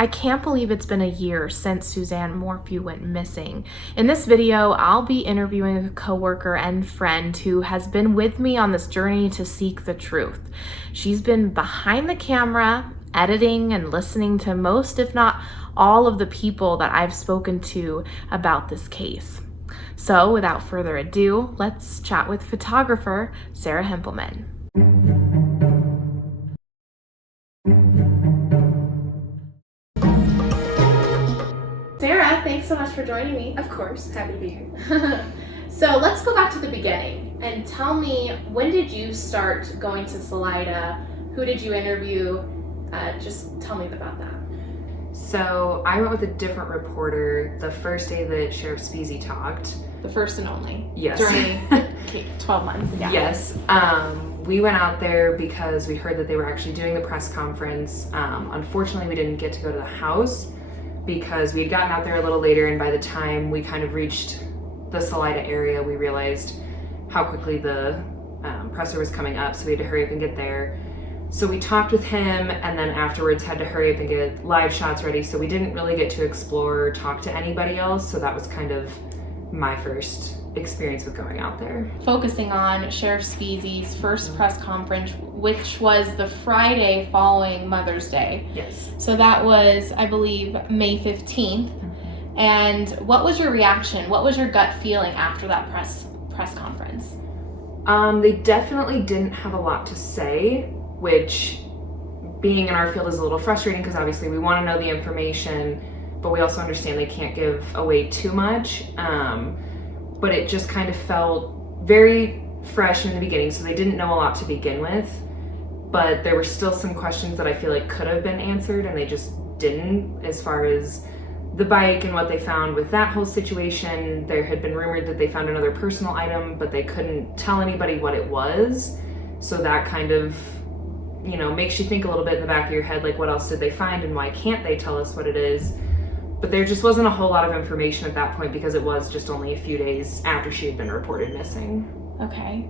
I can't believe it's been a year since Suzanne Morphew went missing. In this video, I'll be interviewing a coworker and friend who has been with me on this journey to seek the truth. She's been behind the camera, editing and listening to most, if not all, of the people that I've spoken to about this case. So without further ado, let's chat with photographer Sarah Hempelman. Sarah, thanks so much for joining me. Of course, happy to be here. So let's go back to the beginning and tell me, when did you start going to Salida? Who did you interview? Just tell me about that. So I went with a different reporter the first day that Sheriff Speezy talked. The first and only. Yes. During 12 months. Yeah. Yes. We went out there because we heard that they were actually doing the press conference. Unfortunately, we didn't get to go to the house because we had gotten out there a little later, and by the time we kind of reached the Salida area, we realized how quickly the presser was coming up, so we had to hurry up and get there. So we talked with him, and then afterwards had to hurry up and get live shots ready, so we didn't really get to explore or talk to anybody else, so that was kind of my first experience with going out there. Focusing on Sheriff Speezy's first press conference, which was the Friday following Mother's Day. Yes. So that was, I believe, May 15th. And what was your reaction? What was your gut feeling after that press conference? They definitely didn't have a lot to say, which, being in our field, is a little frustrating because obviously we want to know the information, but we also understand they can't give away too much. But it just kind of felt very fresh in the beginning, so they didn't know a lot to begin with, but there were still some questions that I feel like could have been answered and they just didn't, as far as the bike and what they found with that whole situation. There had been rumored that they found another personal item, but they couldn't tell anybody what it was, so that kind of, you know, makes you think a little bit in the back of your head, like, what else did they find and why can't they tell us what it is? But there just wasn't a whole lot of information at that point because it was just only a few days after she had been reported missing. Okay.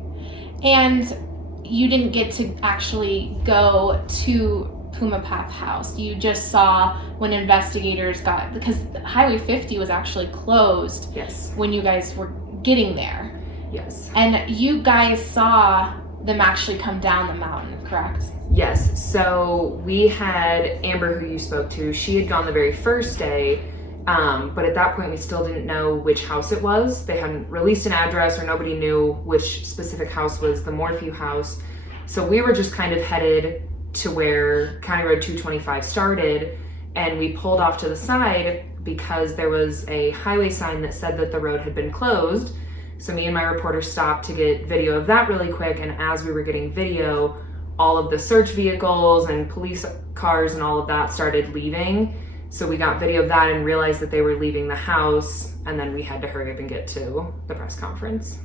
And you didn't get to actually go to Puma Path House. You just saw when investigators got, because Highway 50 was actually closed. Yes. When you guys were getting there. Yes. And you guys saw them actually come down the mountain, correct? Yes, so we had Amber, who you spoke to. She had gone the very first day, but at that point we still didn't know which house it was. They hadn't released an address, or nobody knew which specific house was the Morphew house. So we were just kind of headed to where County Road 225 started, and we pulled off to the side because there was a highway sign that said that the road had been closed. So me and my reporter stopped to get video of that really quick, and as we were getting video, all of the search vehicles and police cars and all of that started leaving. So we got video of that and realized that they were leaving the house, and then we had to hurry up and get to the press conference.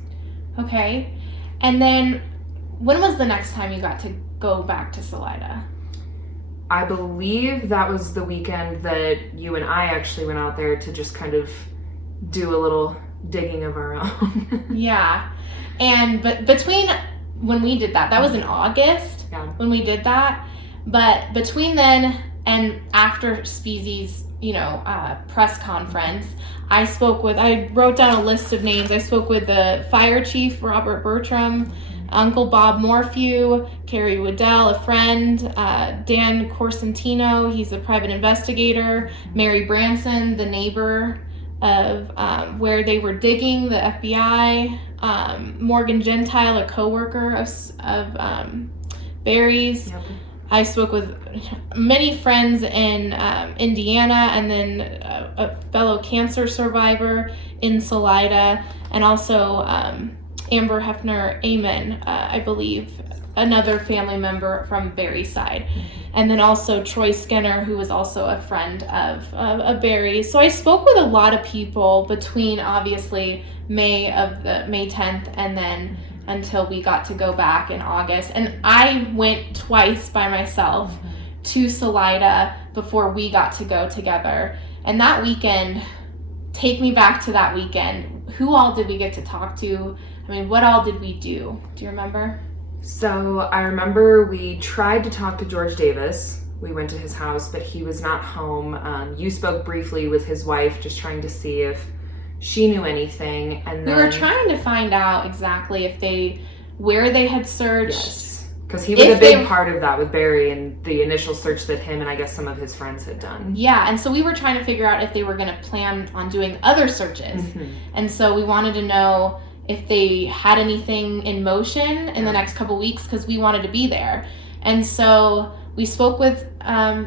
Okay. And then when was the next time you got to go back to Salida? I believe that was the weekend that you and I actually went out there to just kind of do a little digging of our own. Yeah. And but between when we did that was in August. Yeah. When we did that, but between then and after Speezy's, press conference, I wrote down a list of names. I spoke with the fire chief, Robert Bertram, Uncle Bob Morphew, Carrie Waddell, a friend, Dan Corsentino, he's a private investigator, Mary Branson, the neighbor of where they were digging, the FBI, Morgan Gentile, a co-worker of Barry's. Yep. I spoke with many friends in Indiana, and then a fellow cancer survivor in Salida, and also Amber Hefner Amen, I believe, another family member from Barry's side. Mm-hmm. And then also Troy Skinner, who was also a friend of Barry's. So I spoke with a lot of people between, obviously, May 10th and then until we got to go back in August. And I went twice by myself to Salida before we got to go together. And that weekend, take me back to that weekend. Who all did we get to talk to? I mean, what all did we do? Do you remember? So I remember we tried to talk to George Davis, We went to his house, but he was not home. You spoke briefly with his wife, just trying to see if she knew anything, and then we were trying to find out exactly where they had searched. Yes, because he was a big part of that with Barry and the initial search that him and I guess some of his friends had done. Yeah, and so we were trying to figure out if they were going to plan on doing other searches. And so we wanted to know if they had anything in motion in the next couple weeks, because we wanted to be there. And so we spoke with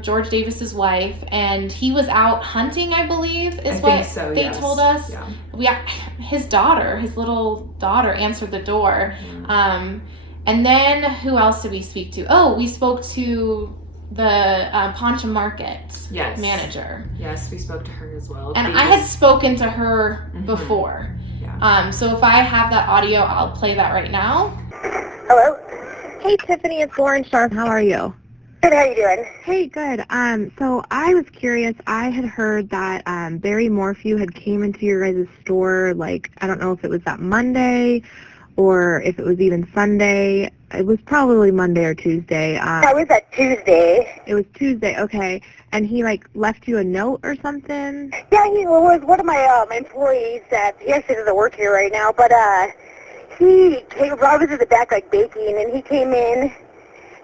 George Davis's wife, and he was out hunting, I believe, is what they told us. Yeah. His little daughter answered the door. And then who else did we speak to? Oh, we spoke to the Poncha Market manager. Yes, we spoke to her as well. And I had spoken to her before. Yeah. So if I have that audio, I'll play that right now. Hello? Hey, Tiffany, it's Lauren Sharp. How are you? Good, how you doing? Hey, good. So I was curious. I had heard that Barry Morphew had came into your guys' store, like, I don't know if it was that Monday or if it was even Sunday. It was probably Monday or Tuesday. That was that Tuesday. It was Tuesday, okay. And he, like, left you a note or something? Yeah, he was one of my employees that, he actually doesn't work here right now, but he came, I was in the back, like, baking, and he came in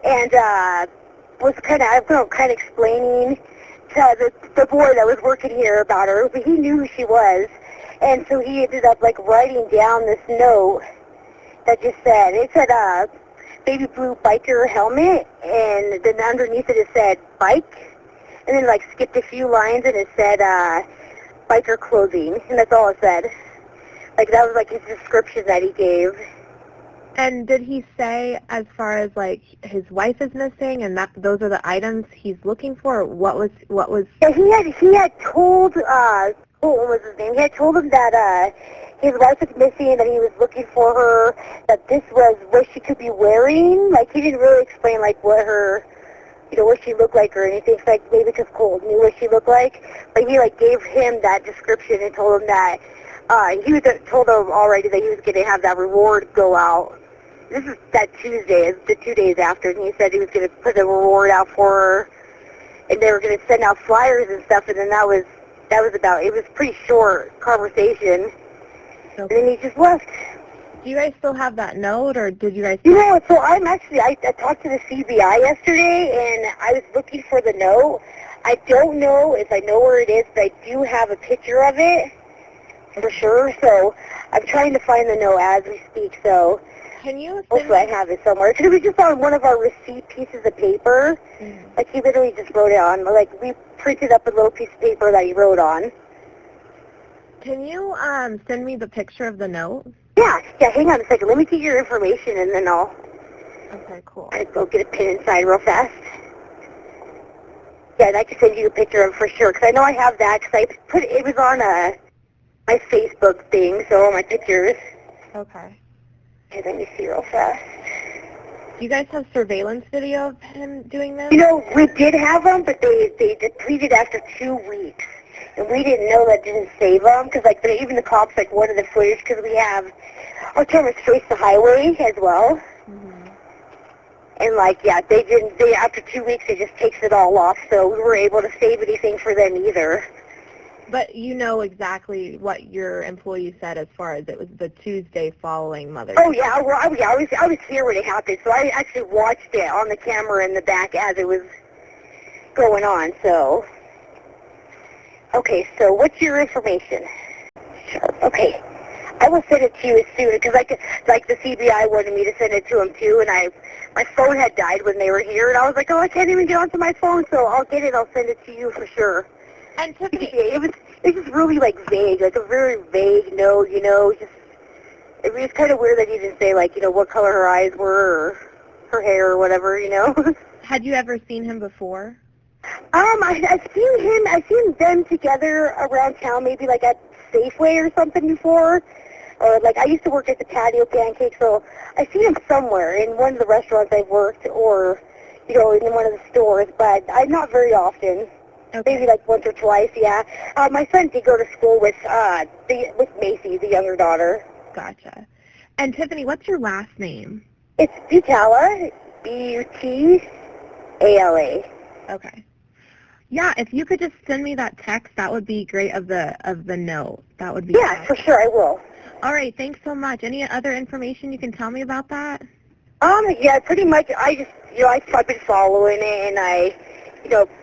and was kind of explaining to the boy that was working here about her, but he knew who she was. And so he ended up, like, writing down this note that just said, it said, baby blue biker helmet, and then underneath it said bike, and then, like, skipped a few lines, and it said biker clothing, and that's all it said. Like, that was, like, his description that he gave. And did he say, as far as, like, his wife is missing and that those are the items he's looking for? Or what was? Yeah, he had told, what was his name? He had told him that his wife was missing, that he was looking for her, that this was what she could be wearing. Like, he didn't really explain, like, what her, you know, what she looked like or anything. Like, maybe because Cole knew what she looked like. But he, like, gave him that description and told him that, he was told him already that he was going to have that reward go out. This is that Tuesday, the 2 days after, and he said he was going to put the reward out for her, and they were going to send out flyers and stuff, and then that was about, it was a pretty short conversation, and then he just left. Do you guys still have that note, or did you guys... You know, so I talked to the CBI yesterday, and I was looking for the note. I don't know if I know where it is, but I do have a picture of it, for sure, so I'm trying to find the note as we speak, so... Can you hopefully I have it somewhere. Because it was just on one of our receipt pieces of paper. Like, he literally just wrote it on. Like, we printed up a little piece of paper that he wrote on. Can you send me the picture of the note? Yeah, hang on a second. Let me get your information, and then I'll... Okay, cool. I'll go get a pin inside real fast. Yeah, and I can send you a picture of it for sure, because I know I have that, because it was on my Facebook thing, so all my pictures. Okay. Okay, let me see real fast. Do you guys have surveillance video of him doing this? You know, we did have them, but they depleted after 2 weeks. And we didn't know that didn't save them, because, like, even the cops, like, wanted the footage, because we have our cameras face the highway as well. And, like, yeah, after 2 weeks, it just takes it all off, so we weren't able to save anything for them either. But you know exactly what your employee said as far as it was the Tuesday following Mother's Day. Oh, yeah, I was here when it happened, so I actually watched it on the camera in the back as it was going on, so... Okay, so what's your information? Sure. Okay. I will send it to you as soon, because like the CBI wanted me to send it to them too, and my phone had died when they were here, and I was like, oh, I can't even get onto my phone, so I'll get it, I'll send it to you for sure. And Tiffany, it was just really, like, vague, like a very vague note, you know, just, it was kind of weird that he didn't say, like, you know, what color her eyes were, or her hair, or whatever, you know. Had you ever seen him before? I've seen them together around town, maybe, like, at Safeway or something before, or, like, I used to work at the Patio Pancake, so I've seen him somewhere in one of the restaurants I've worked, or, you know, in one of the stores, but not very often. Okay. Maybe like once or twice, yeah. My son did go to school with Macy, the younger daughter. Gotcha. And Tiffany, what's your last name? It's Butala, Butala. Okay. Yeah, if you could just send me that text, that would be great of the note. That would be Yeah, for sure, I will. All right, thanks so much. Any other information you can tell me about that? Yeah, pretty much. I just, I've been following it, and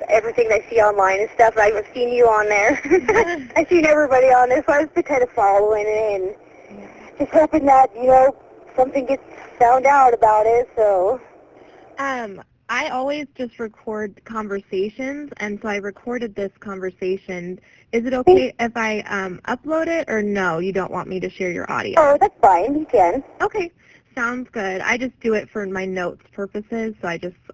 everything I see online and stuff. I've seen you on there. I've seen everybody on there, so I've been kind of following it and just hoping that, something gets found out about it, so. I always just record conversations, and so I recorded this conversation. Is it okay if I upload it, or no, you don't want me to share your audio? Oh, that's fine. You can. Okay, sounds good. I just do it for my notes purposes, so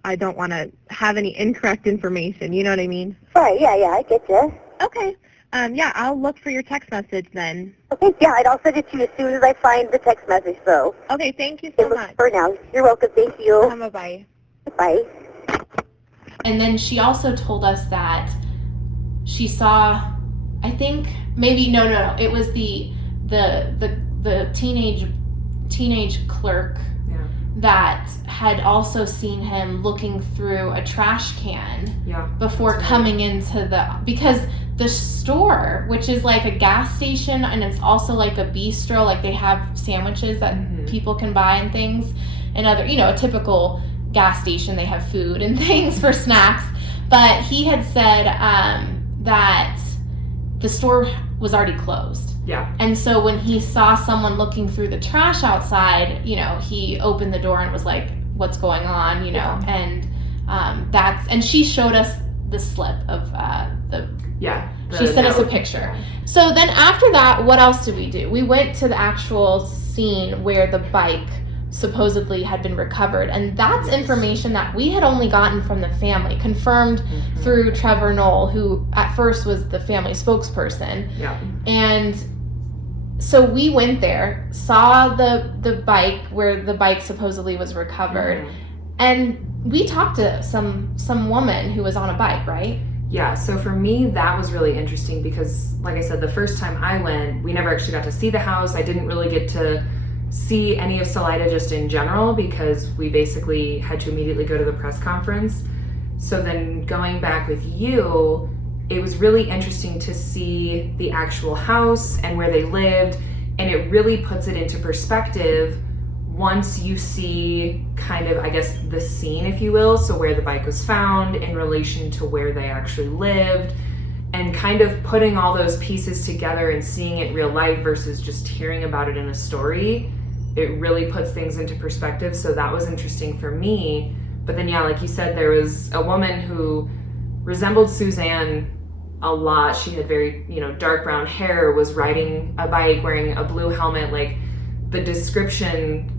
I don't want to have any incorrect information. You know what I mean? Right, yeah, I get you. Okay. Yeah, I'll look for your text message then. Okay, yeah, and I'll send it to you as soon as I find the text message, so. Okay, thank you so much. For now. You're welcome. Thank you. Bye-bye. Bye. And then she also told us that she saw, I think, maybe, no, it was the teenage clerk that had also seen him looking through a trash can before coming into because the store, which is like a gas station and it's also like a bistro, like they have sandwiches that people can buy and things, and other, a typical gas station, they have food and things for snacks. But he had said that the store was already closed. Yeah. And so when he saw someone looking through the trash outside, he opened the door and was like, what's going on, and and she showed us the slip of she sent us a picture. So then after that, what else did we do? We went to the actual scene where the bike supposedly had been recovered, and that's information that we had only gotten from the family, confirmed through Trevor Knoll, who at first was the family spokesperson. And so we went there, saw the bike where the bike supposedly was recovered, and we talked to some woman who was on a bike, right? Yeah, so for me, that was really interesting because, like I said, the first time I went, we never actually got to see the house. I didn't really get to see any of Salida just in general because we basically had to immediately go to the press conference. So then going back with you, it was really interesting to see the actual house and where they lived, and it really puts it into perspective once you see kind of, I guess, the scene, if you will, so where the bike was found in relation to where they actually lived, and kind of putting all those pieces together and seeing it in real life versus just hearing about it in a story. It really puts things into perspective, so that was interesting for me. But then, yeah, like you said, there was a woman who resembled Suzanne a lot. She had very, dark brown hair, was riding a bike, wearing a blue helmet. Like, the description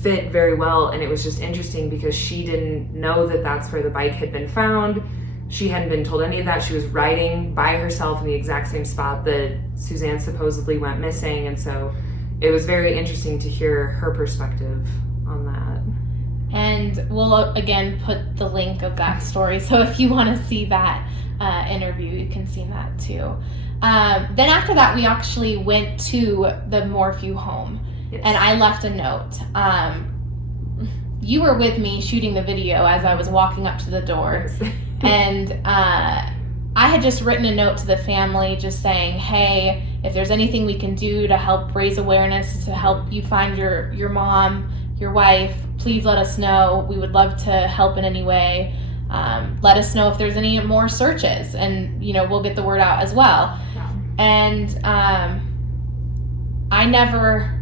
fit very well, and it was just interesting because she didn't know that that's where the bike had been found. She hadn't been told any of that. She was riding by herself in the exact same spot that Suzanne supposedly went missing, and so it was very interesting to hear her perspective on that. And we'll again put the link of that story, so if you want to see that interview, you can see that too. Then after that, we actually went to the Morphew home, and I left a note. You were with me shooting the video as I was walking up to the door, and I had just written a note to the family just saying, hey, if there's anything we can do to help raise awareness, to help you find your mom, your wife, please let us know. We would love to help in any way. Let us know if there's any more searches, and we'll get the word out as well. And I never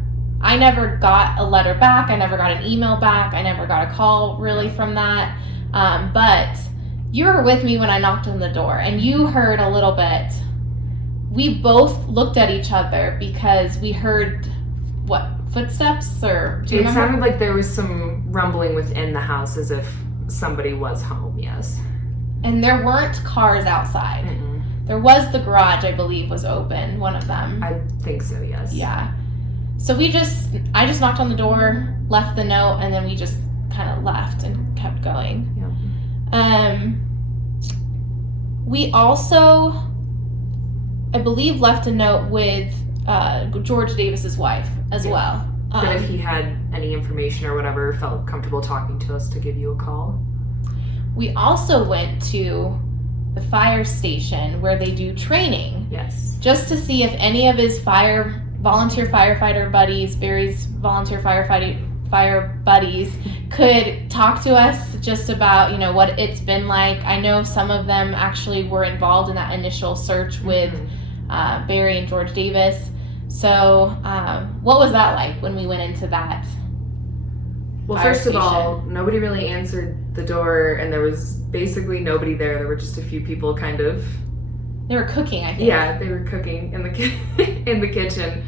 got a letter back. I never got an email back. I never got a call really from that. But you were with me when I knocked on the door, and you heard a little bit. We both looked at each other because we heard, footsteps, or do you remember? It sounded like there was some rumbling within the house as if somebody was home, yes. And there weren't cars outside. There was the garage, I believe, was open, one of them. I think so, yes. Yeah. So I just knocked on the door, left the note, and then we just kind of left and kept going. We also, I believe, left a note with George Davis's wife as well. But if he had any information or whatever, felt comfortable talking to us to give you a call. we also went to the fire station where they do training. Yes. Just to see if any of his volunteer firefighter buddies, Barry's volunteer fire buddies, could talk to us just about, what it's been like. I know some of them actually were involved in that initial search with Barry and George Davis. So what was that like when we went into that? Well, first of all, nobody really answered the door, and there was basically nobody there. There were just a few people kind of... They were cooking, I think. Yeah, they were cooking in the in the kitchen.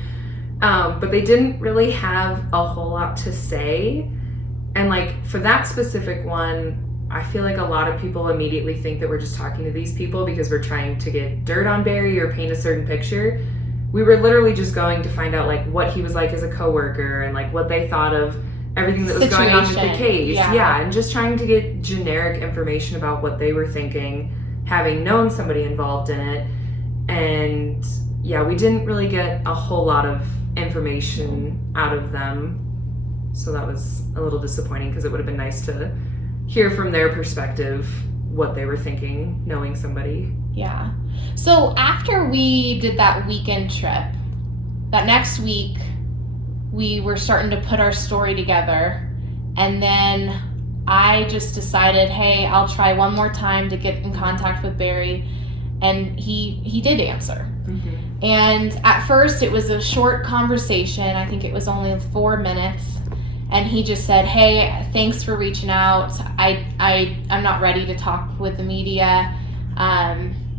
But they didn't really have a whole lot to say. And like for that specific one, I feel like a lot of people immediately think that we're just talking to these people because we're trying to get dirt on Barry or paint a certain picture. We were literally just going to find out like what he was like as a coworker and like what they thought of everything that was going on with the case. Yeah, and just trying to get generic information about what they were thinking, having known somebody involved in it. And yeah, we didn't really get a whole lot of information out of them. So that was a little disappointing because it would have been nice to hear from their perspective what they were thinking, knowing somebody. Yeah. So after we did that weekend trip, that next week, we were starting to put our story together, and then I just decided, hey, I'll try one more time to get in contact with Barry, and he did answer. Mm-hmm. And at first it was a short conversation. I think it was only 4 minutes, and he just said, hey, thanks for reaching out. I'm not ready to talk with the media.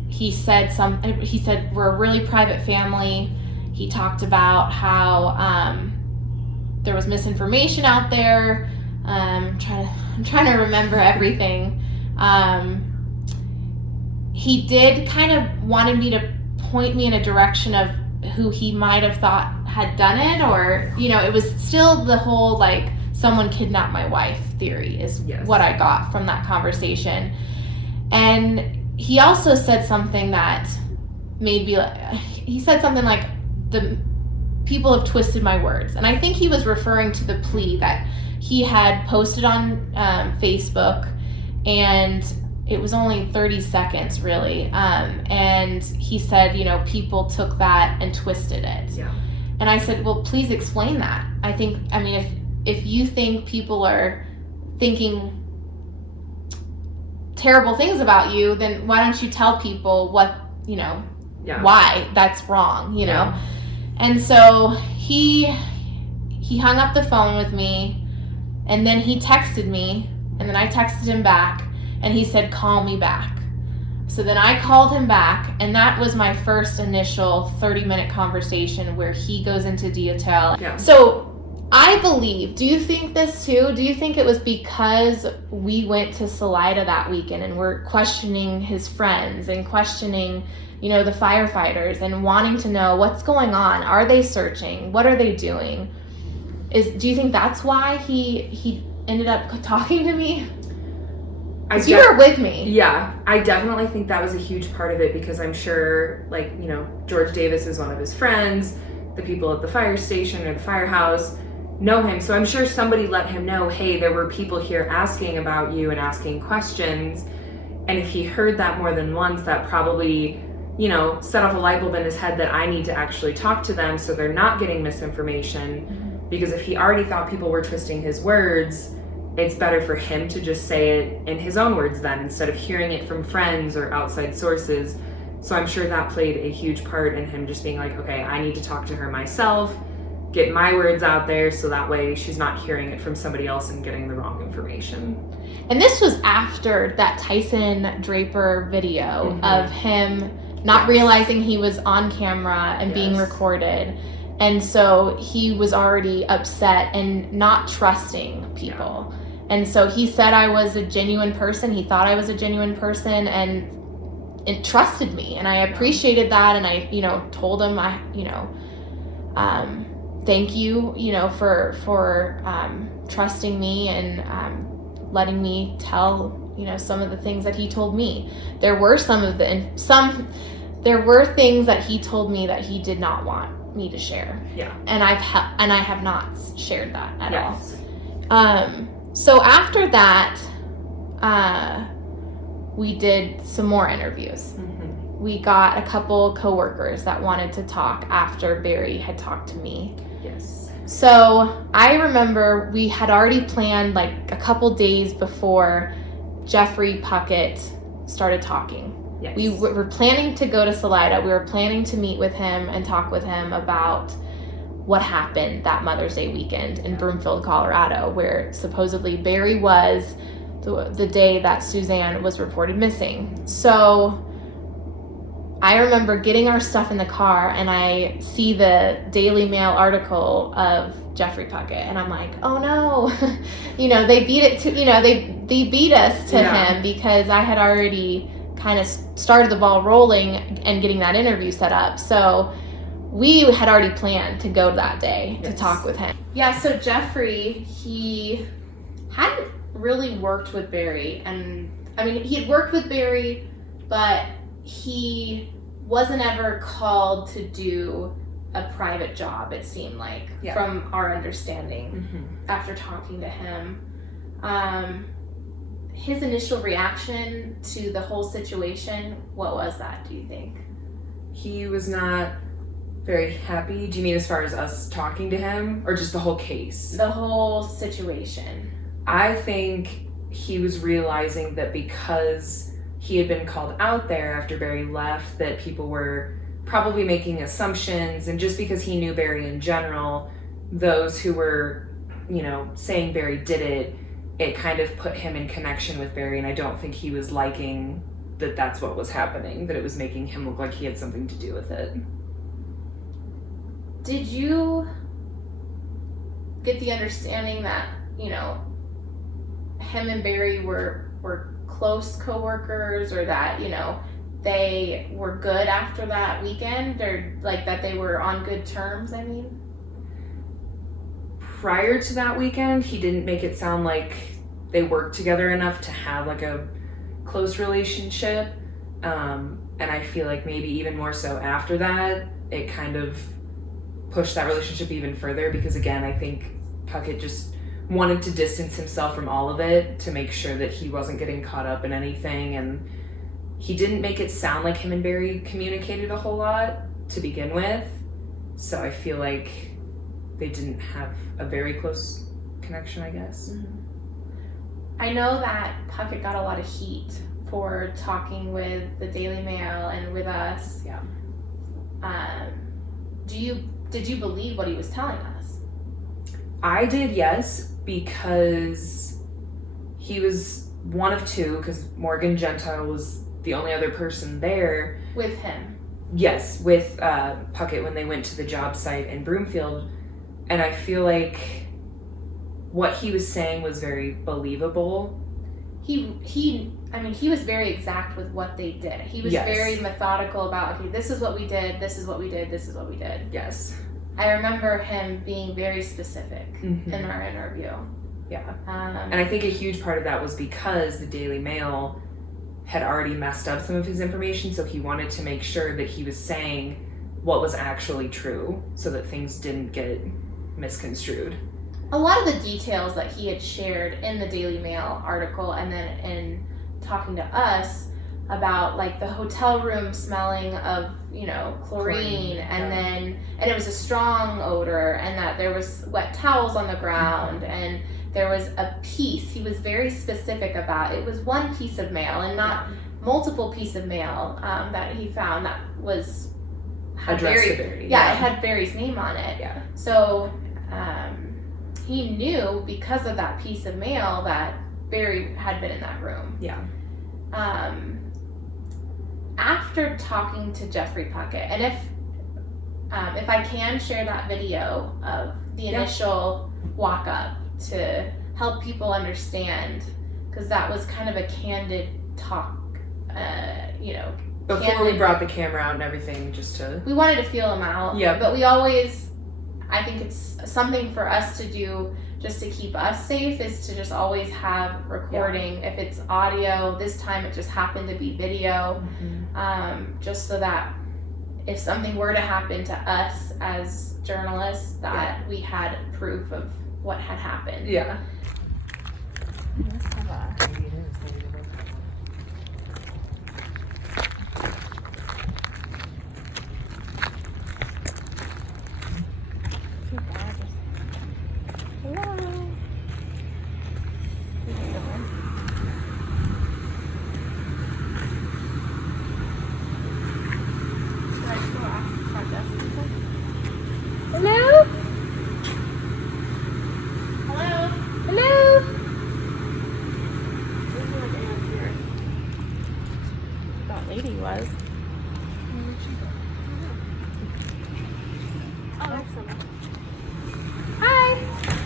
He said we're a really private family. He talked about how there was misinformation out there. I'm trying to remember everything. He did kind of wanted me to point me in a direction of who he might have thought had done it, or it was still the whole like someone kidnapped my wife theory is what I got from that conversation. And he also said something that made me he said something like the people have twisted my words, and I think he was referring to the plea that he had posted on Facebook, and it was only 30 seconds really, and he said people took that and twisted it. And I said, well, please explain that. I mean if you think people are thinking terrible things about you, then why don't you tell people what why that's wrong, And so he hung up the phone with me, and then he texted me, and then I texted him back, and he said, call me back. So then I called him back, and that was my first initial 30-minute conversation where he goes into detail. Yeah. So I believe, do you think this too? Do you think it was because we went to Salida that weekend and we're questioning his friends and questioning the firefighters and wanting to know what's going on? Are they searching? What are they doing? Do you think that's why he ended up talking to me? You were with me. Yeah, I definitely think that was a huge part of it, because I'm sure, George Davis is one of his friends. The people at the fire station or the firehouse know him. So I'm sure somebody let him know, hey, there were people here asking about you and asking questions. And if he heard that more than once, that probably set off a light bulb in his head that I need to actually talk to them so they're not getting misinformation. Mm-hmm. Because if he already thought people were twisting his words, it's better for him to just say it in his own words then, instead of hearing it from friends or outside sources. So I'm sure that played a huge part in him just being like, okay, I need to talk to her myself, get my words out there so that way she's not hearing it from somebody else and getting the wrong information. And this was after that Tyson Draper video of him not realizing he was on camera and being recorded. And so he was already upset and not trusting people. Yeah. And so he said I was a genuine person. He thought I was a genuine person and it trusted me. And I appreciated that. And I, told him thank you, for trusting me and letting me tell, some of the things that he told me. There were there were things that he told me that he did not want me to share. Yeah. And I have not shared that at all. So after that, we did some more interviews. We got a couple coworkers that wanted to talk after Barry had talked to me. Yes. So I remember we had already planned like a couple days before Jeffrey Puckett started talking. Yes. We were planning to go to Salida. We were planning to meet with him and talk with him about what happened that Mother's Day weekend in Broomfield, Colorado, where supposedly Barry was the day that Suzanne was reported missing. So I remember getting our stuff in the car and I see the Daily Mail article of Jeffrey Puckett and I'm like, oh no, they beat it to, they beat us to him, because I had already kind of started the ball rolling and getting that interview set up. So we had already planned to go that day to talk with him. Yeah, so Jeffrey, he hadn't really worked with Barry. And I mean, he had worked with Barry, but he wasn't ever called to do a private job, it seemed like, from our understanding after talking to him. His initial reaction to the whole situation, what was that, do you think? He was not very happy. Do you mean as far as us talking to him, or just the whole case? The whole situation. I think he was realizing that because he had been called out there after Barry left, that people were probably making assumptions, and just because he knew Barry in general, those who were, saying Barry did it, it kind of put him in connection with Barry, and I don't think he was liking that that's what was happening, that it was making him look like he had something to do with it. Did you get the understanding that, him and Barry were close coworkers, or that, they were good after that weekend, or like that they were on good terms, I mean? Prior to that weekend, he didn't make it sound like they worked together enough to have like a close relationship. And I feel like maybe even more so after that, it kind of pushed that relationship even further, because again, I think Puckett just wanted to distance himself from all of it to make sure that he wasn't getting caught up in anything, and he didn't make it sound like him and Barry communicated a whole lot to begin with, so I feel like they didn't have a very close connection, I guess. I know that Puckett got a lot of heat for talking with the Daily Mail and with us. Yeah. Did you believe what he was telling us? I did, yes, because he was one of two, because Morgan Gentile was the only other person there. With him? Yes, with Puckett when they went to the job site in Broomfield. And I feel like what he was saying was very believable. He was very exact with what they did. He was very methodical about, okay, this is what we did, this is what we did, this is what we did. Yes. I remember him being very specific in our interview. Yeah. And I think a huge part of that was because the Daily Mail had already messed up some of his information, so he wanted to make sure that he was saying what was actually true so that things didn't get misconstrued. A lot of the details that he had shared in the Daily Mail article, and then in talking to us about like the hotel room smelling of, chlorine, and it was a strong odor, and that there was wet towels on the ground, and there was a piece, he was very specific about, it was one piece of mail and not multiple pieces of mail that he found that was addressed to Barry. It had Barry's name on it. Yeah. So he knew because of that piece of mail that Barry had been in that room. Yeah. After talking to Jeffrey Puckett, and if I can share that video of the initial walk up to help people understand, because that was kind of a candid talk, Before we brought the camera out and everything, just to... We wanted to feel him out. Yeah. But we always, I think it's something for us to do just to keep us safe, is to just always have recording. If it's audio, this time it just happened to be video, just so that if something were to happen to us as journalists, that we had proof of what had happened. Yeah.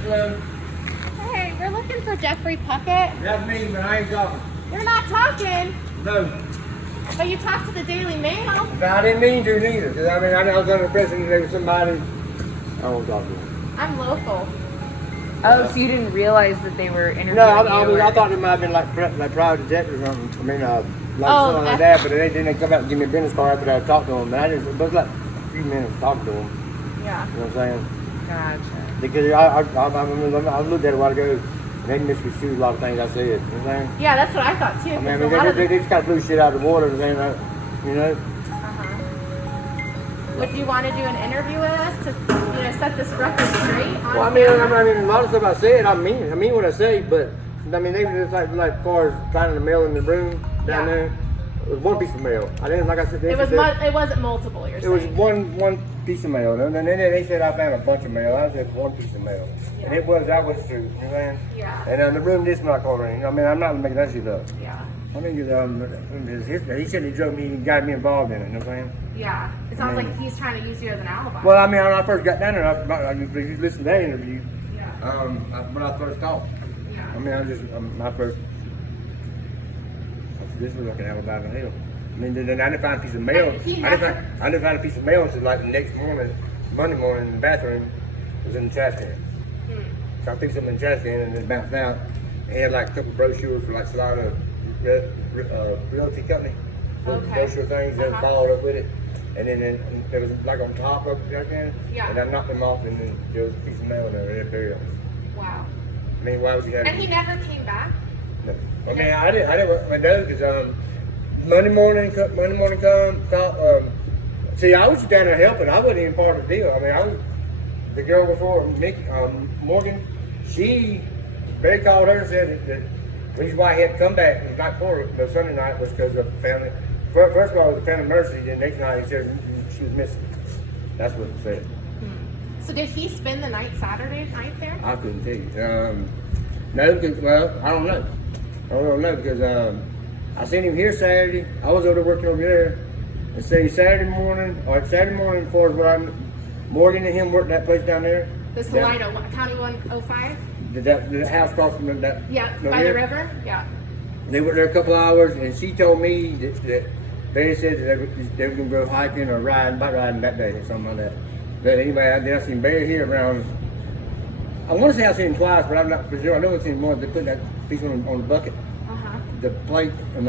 Hello. Hey, we're looking for Jeffrey Puckett. That's me, but I ain't talking. You're not talking, No. but you talked to the Daily Mail. No, I didn't mean to neither. Cause I mean, I was under the impression that there was somebody. I won't talk to him. I'm local. Oh, so you didn't realize that they were interviewing No, I you? mean, or- I thought it might have been like private detective or something. I mean, like Oh, something like that. But they come out and give me a business card after I talked to them. And I just, it was like a few minutes talking to them. Yeah. You know what I'm saying? Gotcha. Because I looked at it a while ago, and they misconstrued a lot of things I said. You know what I'm saying? Yeah, that's what I thought too. I 'cause mean, a lot of they just kind of blew shit out of the water and saying, you know. Would you want to do an interview with us to, set this record straight? On Well, I mean, camera? a lot of stuff I said, I mean what I say, but I mean, they were just like as far as finding the mail in the room down Yeah. there. It was one piece of mail. I didn't, like I said, it wasn't multiple. You're it was saying. one piece of mail. And then they said I found a bunch of mail. I said one piece of mail, and that was true. You know what I'm saying? Yeah. And the room this not covering. I mean, I'm not making that shit up. Yeah. I mean, he said he drove me and got me involved in it. You know what I'm saying? Yeah. It sounds like he's trying to use you as an alibi. Well, I mean, when I first got down there, I listened to that interview. Yeah. When I first talked. Yeah. I mean, my first. This was like an alibi in hell. I mean, then I didn't find a piece of mail. I didn't find a piece of mail until like the next morning, Monday morning, in the bathroom. It was in the trash can. So I picked something in the trash can and it bounced out. It had like a couple brochures for like Salida realty company. Okay. Brochure things that was balled up with it. And then there was like on top of the trash can. Yeah. And I knocked them off and then there was a piece of mail in there. They buried it. Wow. I mean, why was he having? And he never came back. No. I mean, I didn't want to do because Monday morning come. See, I was down there helping. I wasn't even part of the deal. I mean, I was the girl before Morgan. Barry called her and said that the reason why he had to come back the night before, the Sunday night, was because of family. First of all, it was a family emergency. Then next night he said she was missing. That's what it said. So did he spend the night Saturday night there? I couldn't tell you. No, because, well, I don't know. I don't know because I seen him here Saturday. I was over there working over there. And say Saturday morning, before what I'm, Morgan and him worked that place down there. The Salida, County 105? The house across from that. Yeah, over by there. the river? Yeah. They were there a couple hours, and she told me that they said that they were going to go hiking or bike riding that day or something like that. But anyway, then I seen Barry here around. I want to say I've seen him twice, but I'm not for sure. I know I've seen him once. They put that piece on the bucket, the plate, and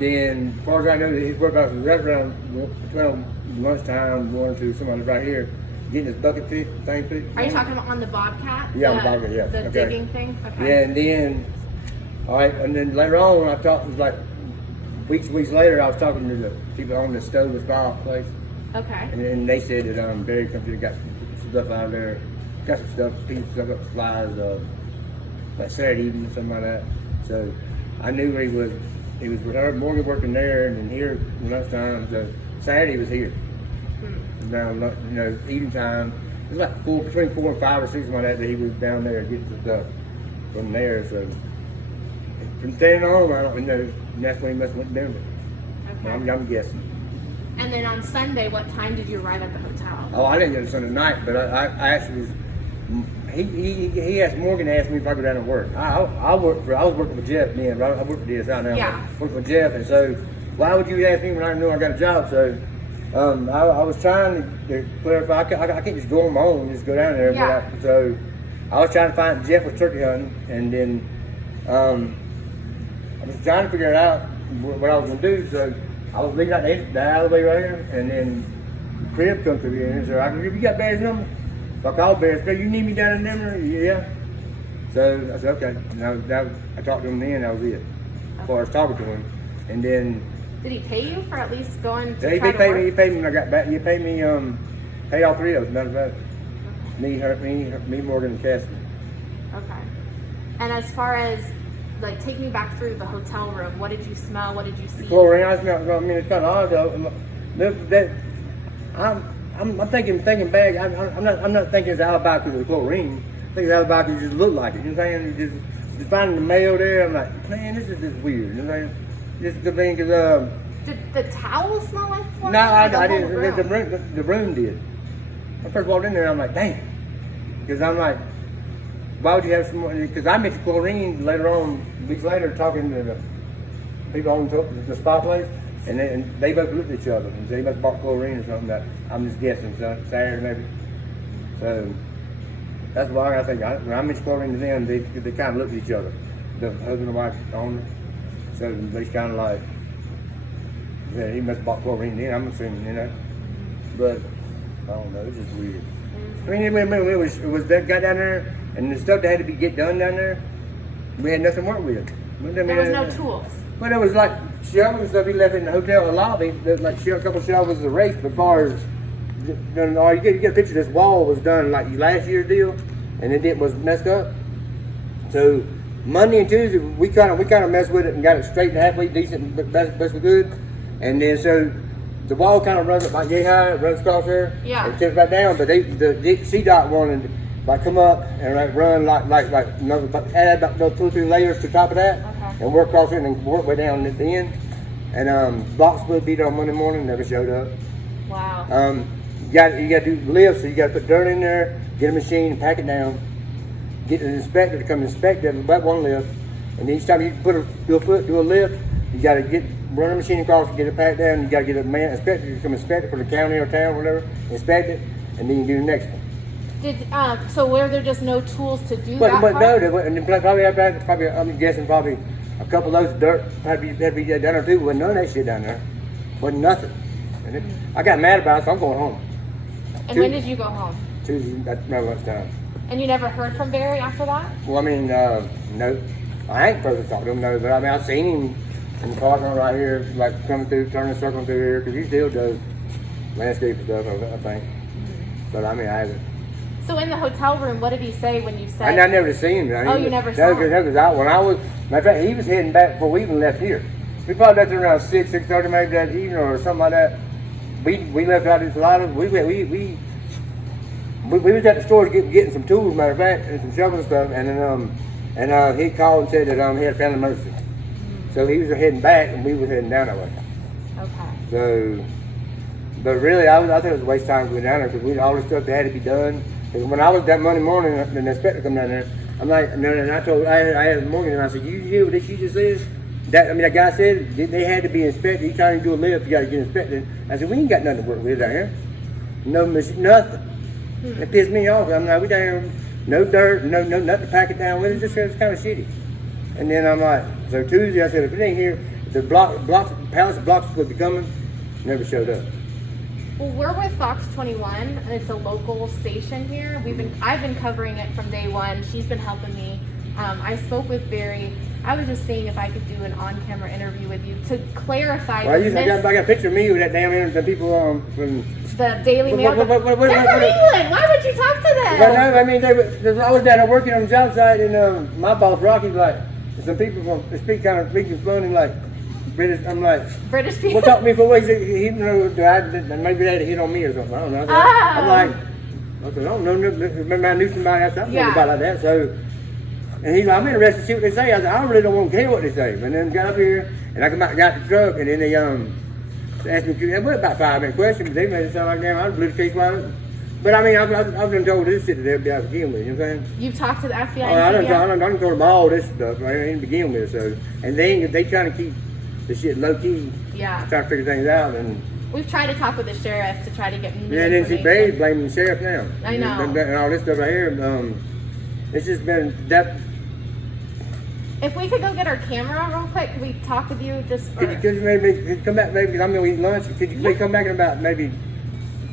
then as far as I know, his workout was right around lunchtime, going to somebody right here, getting his bucket thing fixed. Are you talking about on the Bobcat? Yeah, on the Bobcat, yeah. The Okay. digging thing? Okay. Yeah, and then, all right, and then later on, when I talked, it was like weeks later, I was talking to the people on the stove spa place, Okay. and then they said that Barry come through, got some stuff out of there, got some stuff, pieces stuff up supplies, like Saturday evening, something like that. So I knew where he was. He was with her, Morgan working there, and then here lunchtime. So Saturday he was here. Now, eating time. It was like between 4 and 5 or 6 like that he was down there getting some stuff from there. So from staying on, I don't know. That's when he must have went down there. Okay. I'm guessing. And then on Sunday, what time did you arrive at the hotel? Oh, I didn't get it Sunday night, but I actually was. He asked Morgan to ask me if I could go down and work. I was working for Jeff then, but I work for DSI now. Yeah. I work for Jeff, and so why would you ask me when I know I got a job? So I was trying to clarify. I can't just go on my own and just go down there. Yeah. But so I was trying to find Jeff was turkey hunting, and then I was trying to figure it out what I was gonna do. So I was leaving out the alleyway right here, and then Crib come through here and said, "You got Barry's number?" So I called Barry. Said, "You need me down in Denver?" Yeah. So I said, "Okay." And I talked to him then. That was it. As far as talking to him, and then Did he pay you for at least going to he try to paid work? me. He paid me when I got back. He paid me. Paid all three of us. Matter of fact, me, Morgan, and Cassidy. Okay. And as far as like take me back through the hotel room, what did you smell? What did you see? Chlorine. I mean, it's kind of odd though. I'm thinking back. I'm not thinking it's alibi because of the chlorine. I think it's alibi because it just looked like it. You know what I'm saying? Just finding the mail there. I'm like, man, this is just weird. You know what I'm saying? This is a good thing because Did the towel smell like chlorine? no, I Or the whole didn't. room? The room did. I first walked in there. I'm like, dang, because I'm like, why would you have some more? Because I met the chlorine later on, weeks later, talking to the people on the spot place, and they both looked at each other and said, he must have bought chlorine or something. That I'm just guessing, so Saturday maybe. So that's why I think when I mentioned chlorine to them, they kind of looked at each other, the husband and wife owner. So they kind of like, yeah, he must have bought chlorine then, I'm assuming, you know. But I don't know, it's just weird. I mean, it was that guy down there, and the stuff that had to be get done down there, we had nothing to work with. There was no tools. But it was like shovels and stuff he left in the hotel lobby. There's like a couple shovels of race, but as far as done, you get a picture of this wall was done like last year's deal, and it was messed up. So Monday and Tuesday we kind of messed with it and got it straightened halfway decent, but best we could. And then so the wall kind of runs up like yay high, it runs across there, and tips back down. But the CDOT wanted like come up and like run add about 2 or 3 layers to the top of that, and work across it and work way down at the end. And blocks would be there on Monday morning, never showed up. Wow. You got to do lifts, so you got to put dirt in there, get a machine, and pack it down. Get an inspector to come inspect it, about one lift, and each time you do a lift, you got to run a machine across and get it packed down. You got to get a man inspector to come inspect it for the county or town or whatever, inspect it, and then you do the next one. So were there just no tools to do but, that but part? no, and probably I'm guessing probably a couple of those dirt had to be down there too. But none of that shit down there, wasn't nothing. And I got mad about it, so I'm going home. And when did you go home? Tuesday at lunchtime. And you never heard from Barry after that? Well, I mean, no, I ain't supposed to talk to him, no, but I mean, I've seen him in the parking lot right here, like coming through, turning, circling through here, because he still does landscape stuff, I think. But I mean, I haven't. So in the hotel room, what did he say when you said? I never seen him. Oh, you never saw him? No, because when I was, matter of fact, he was heading back before we even left here. We probably left around 6:30 maybe that evening or something like that. We left out in Salida. We was at the store getting some tools, matter of fact, and some shovels and stuff, and then he called and said that he had found an emergency. So he was heading back, and we was heading down that way. Okay. So, but really, I thought it was a waste of time going down there because all the stuff that had to be done. Because when I was that Monday morning, and the inspector come down there, I'm like, and I had Morgan, and I said, you hear what this she just said? That guy said they had to be inspected. He trying to do a lift, you got to get inspected. I said, we ain't got nothing to work with down here. No, nothing. It pissed me off. I'm like, we down here, no dirt, no nothing to pack it down with. It's kind of shitty. And then I'm like, so Tuesday I said, if it ain't here, the pallets of blocks would be coming. Never showed up. Well, we're with Fox 21, and it's a local station here. I've been covering it from day one. She's been helping me. I spoke with Barry. I was just seeing if I could do an on-camera interview with you to clarify. Well, I got a picture of me with that damn the people from the Daily Mail. They're from England. Why would you talk to them? Well, no, I mean, I was down there working on the job site, and my boss Rocky was like, some people speak funny like British. I'm like, British people. Well, talk to me for ways. He maybe they had a hit on me or something. I don't know. I'm like, I said, I don't know. Remember I knew somebody else. I don't know about like that. So. And he's like, I'm interested to see what they say. I said, I really don't want to care what they say. And then got up here, and I got the truck, and then they asked me, it was about 5-minute question, but they made it sound like, damn, I blew the case wide open. But I mean, I've been told this shit to the FBI to begin with, you know what I'm saying? You've talked to the FBI I done told them all this stuff, right, to begin with, so. And they trying to keep the shit low key. Yeah. Trying to figure things out, and. We've tried to talk with the sheriff to try to get new Yeah, and then see Barry's blaming the sheriff now. I know. And all this stuff right here, it's just been that. If we could go get our camera real quick, could we talk with you just? Could you maybe come back? Maybe I'm gonna eat lunch. Could you please come back in about maybe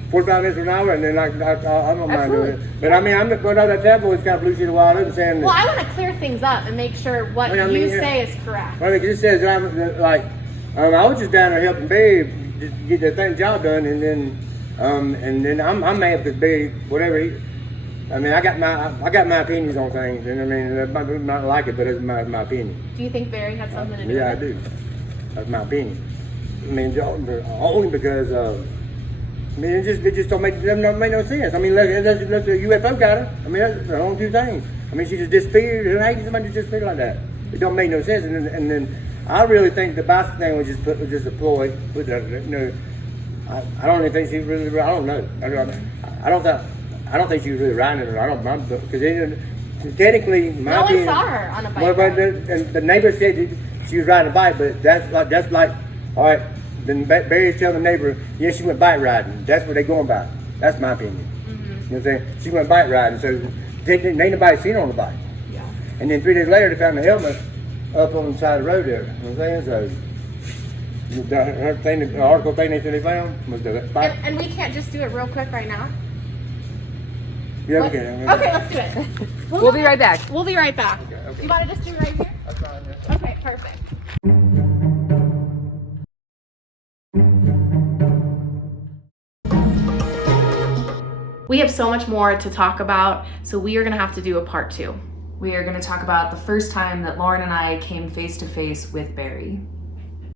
45 minutes or an hour, and then I don't mind doing it. But I mean, I'm not going out that table. It's got blue sheet of wide open saying. Well, I want to clear things up and make sure what you say is correct. Well, it just says I was just down there helping Barry just get the job done, and then I'm mad because Barry whatever I mean, I got my opinions on things, and I mean, I might not like it, but it's my opinion. Do you think Barry had something to do with it? Yeah, I do. That's my opinion. I mean, only because I mean, it just don't make no sense. I mean, look, that's a UFO got her. I mean, that's the only two things. I mean, she just disappeared. How can somebody just disappear like that? It don't make no sense. And then I really think the bicycle thing was just a ploy. I don't even think she really. I don't know. I don't think she was really riding it. I don't because technically, my No one opinion, saw her on a bike well, but ride. the neighbor said that she was riding a bike, but that's like, all right. Then Barry's telling the neighbor, yeah, she went bike riding. That's what they're going by. That's my opinion. You know what I'm saying? She went bike riding, so ain't nobody seen her on the bike. Yeah. And then 3 days later, they found the helmet up on the side of the road there. You know what I'm saying? So the article thing they said they found was the bike. And we can't just do it real quick right now. Yeah, Let's- we can. Okay, let's do it. We'll be right back. We'll be right back. Okay. You want to just do right here? That's fine, yeah. Okay, perfect. We have so much more to talk about, so we are going to have to do a part 2. We are going to talk about the first time that Lauren and I came face to face with Barry.